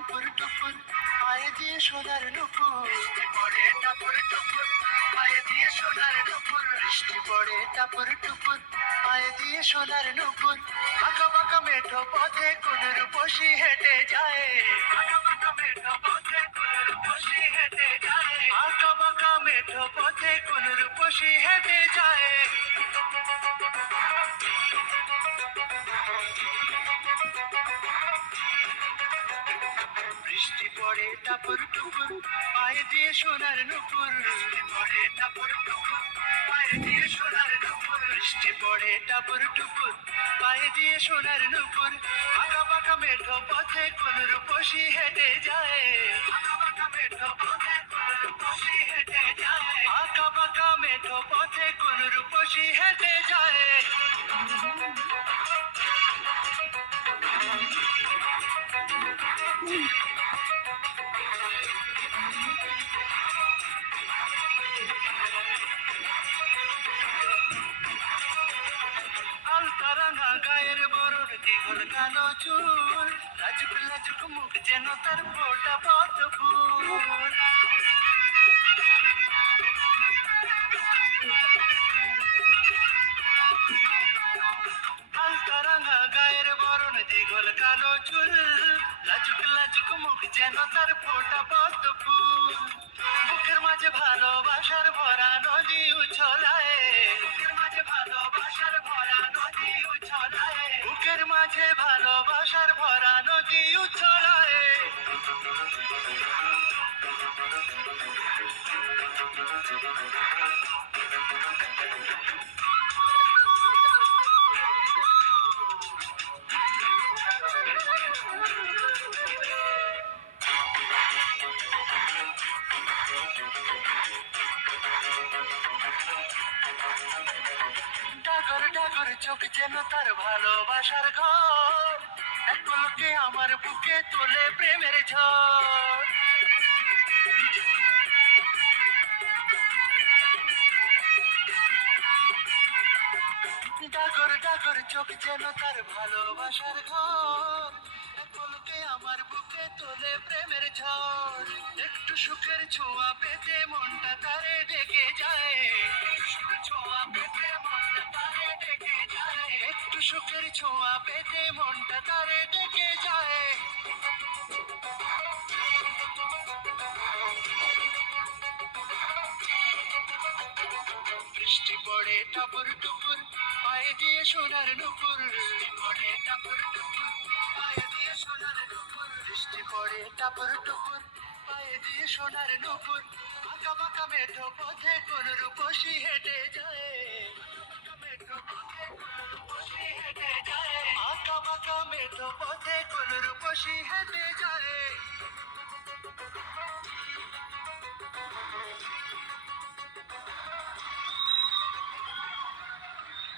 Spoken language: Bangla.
টাপুর টুপুর পায়ে দিয়ে সোনার নুপুর, বৃষ্টি পড়ে টাপুর টুপুর পায়ে দিয়ে সোনার নুপুর, বৃষ্টি পড়ে টাপুর টুপুর পায়ে দিয়ে সোনার নুপুর। আঁকা বাঁকা মেঠো পথে কোন রূপসী হেঁটে যায়, আঁকা বাঁকা মেঠো পথে কোন রূপসী হেঁটে যায়, আঁকা বাঁকা মেঠো পথে কোন রূপসী হেঁটে যায়। বৃষ্টি পড়ে টাপুর টুপুর পায়ে দিয়ে সোনার নুপুর, বৃষ্টি পড়ে টাপুর টুপুর পায়ে দিয়ে সোনার নুপুর, বৃষ্টি পড়ে টাপুর টুপুর পায়ে দিয়ে সোনার নুপুর। আঁকা বাঁকা মেঠো পথে কোন রূপসী হেঁটে যায়, আঁকা বাঁকা মেঠো পথে কোন রূপসী হেঁটে যায়, আঁকা বাঁকা মেঠো পথে কোন রূপসী হেঁটে যায়। আলতারাঙা গায়ের বরণ দীঘল কালো চুল, লাজুক লাজুক মুখ যেন তার ফোটা পদ্ম ফুল। আলতারাঙা গায়ের বরণ দীঘল কালো চুল, লাজুক লাজুক মুখ যেন তার ফোটা পদ্ম ফুল। বুকের মাঝে ভালোবাসার ভরা নদী উছলায়, বুকের মাঝে ভালোবাসার ভরা নদী উছলায়, বুকের মাঝে ভালোবাসার ভরা নদী উছলায়। ডাগর ডাগর চোখ যেন তার ভালোবাসার ঘর, এক পলকে আমার বুকে তোলে প্রেমের ঝড়। ডাগর ডাগর চোখ যেন তার ভালোবাসার ঘর, এক পলকে আমার বুকে তোলে প্রেমের ঝড়। একটু সুখের ছোঁয়া পেতে মনটা তারে ডেকে যায়, একটু ছোঁয়া পেতে মনটা তারে ডেকে যায়, একটু সুখের ছোঁয়া পেতে মনটা তারে ডেকে যায়। বৃষ্টি পড়ে টাপুর টুপুর পায়ে দিয়ে সোনার নুপুর, বৃষ্টি পড়ে টাপুর টুপুর পায়ে দিয়ে সোনার নুপুর, বৃষ্টি পড়ে টাপুর টুপুর পায়ে দিয়ে সোনার নুপুর। আঁকা বাঁকা মেঠো পথে কোন রূপসী হেঁটে যায়, আঁকা মেঠো পথে কোন রূপসী হেঁটে যায়, আঁকা বাঁকা মেঠো পথে কোন রূপসী হেঁটে যায়।